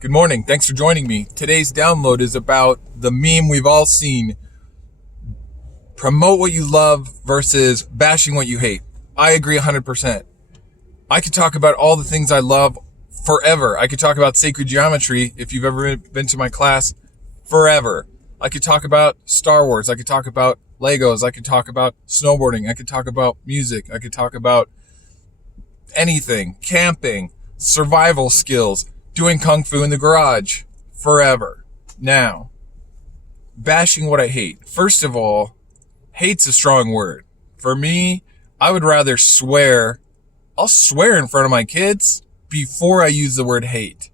Good morning. Thanks for joining me. Today's download is about the meme we've all seen. Promote what you love versus bashing what you hate. I agree 100%. I could talk about all the things I love forever. I could talk about sacred geometry, if you've ever been to my class, forever. I could talk about Star Wars. I could talk about Legos. I could talk about snowboarding. I could talk about music. I could talk about anything. Camping, survival skills, doing kung fu in the garage, forever. Now, bashing what I hate. First of all, hate's a strong word. For me, I would rather swear. I'll swear in front of my kids before I use the word hate.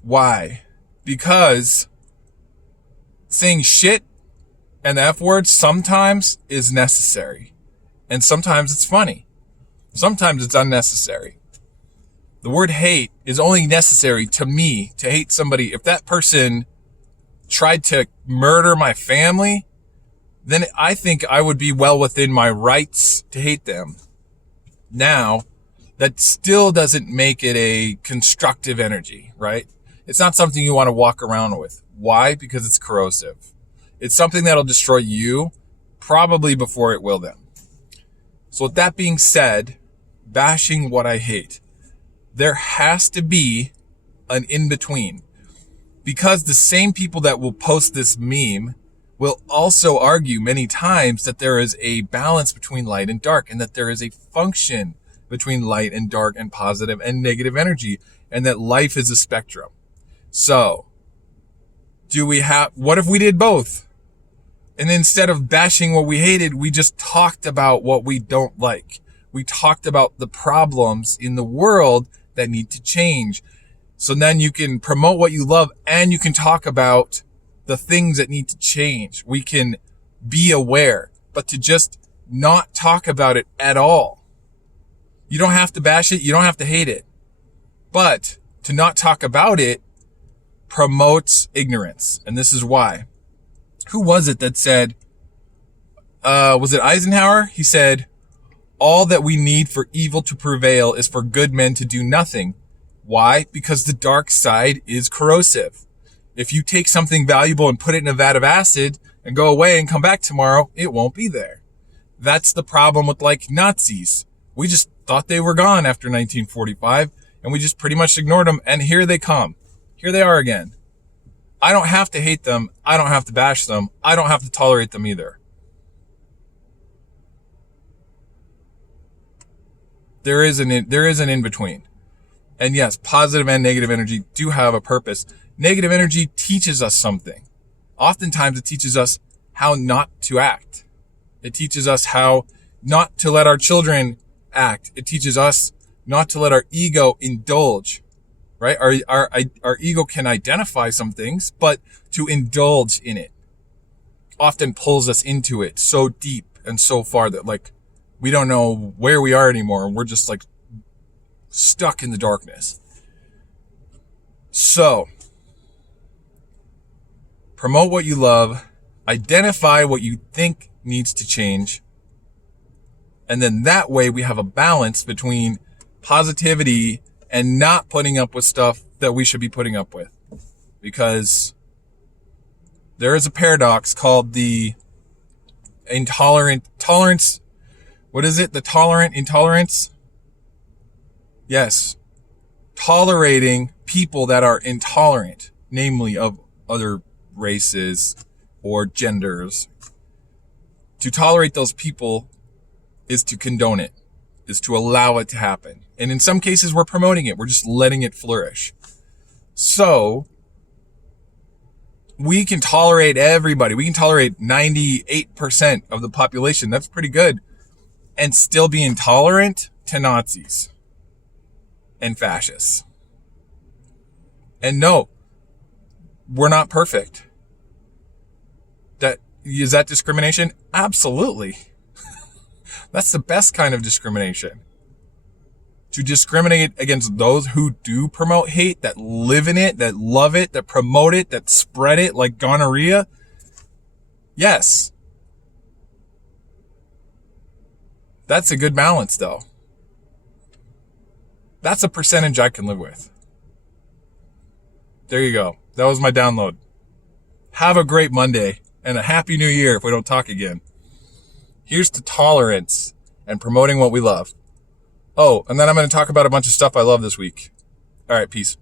Why? Because saying shit and the F word sometimes is necessary. And sometimes it's funny. Sometimes it's unnecessary. The word hate is only necessary to me to hate somebody. If that person tried to murder my family, then I think I would be well within my rights to hate them. Now, that still doesn't make it a constructive energy, right? It's not something you want to walk around with. Why? Because it's corrosive. It's something that'll destroy you probably before it will them. So with that being said, bashing what I hate. There has to be an in-between, because the same people that will post this meme will also argue many times that there is a balance between light and dark, and that there is a function between light and dark and positive and negative energy, and that life is a spectrum. So, what if we did both? And instead of bashing what we hated, we just talked about what we don't like. We talked about the problems in the world that need to change. So then you can promote what you love and you can talk about the things that need to change. We can be aware, but to just not talk about it at all. You don't have to bash it. You don't have to hate it. But to not talk about it promotes ignorance. And this is why. Who was it that said, was it Eisenhower? He said, all that we need for evil to prevail is for good men to do nothing. Why? Because the dark side is corrosive. If you take something valuable and put it in a vat of acid and go away and come back tomorrow, it won't be there. That's the problem with like Nazis. We just thought they were gone after 1945 and we just pretty much ignored them. And here they come. Here they are again. I don't have to hate them. I don't have to bash them. I don't have to tolerate them either. There is an in-between. And yes, positive and negative energy do have a purpose. Negative energy teaches us something. Oftentimes it teaches us how not to act. It teaches us how not to let our children act. It teaches us not to let our ego indulge, right? Our ego can identify some things, but to indulge in it often pulls us into it so deep and so far that like we don't know where we are anymore. And we're just like stuck in the darkness. So, promote what you love, identify what you think needs to change, and then that way we have a balance between positivity and not putting up with stuff that we should be putting up with. Because there is a paradox called the tolerance. What is it? The tolerant intolerance? Yes. Tolerating people that are intolerant, namely of other races or genders. To tolerate those people is to condone it, is to allow it to happen. And in some cases, we're promoting it. We're just letting it flourish. So, we can tolerate everybody. We can tolerate 98% of the population. That's pretty good. And still be intolerant to Nazis and fascists. And no, we're not perfect. Is that discrimination? Absolutely. That's the best kind of discrimination. To discriminate against those who do promote hate, that live in it, that love it, that promote it, that spread it like gonorrhea. Yes. That's a good balance, though. That's a percentage I can live with. There you go. That was my download. Have a great Monday and a happy new year if we don't talk again. Here's to tolerance and promoting what we love. Oh, and then I'm going to talk about a bunch of stuff I love this week. All right, peace.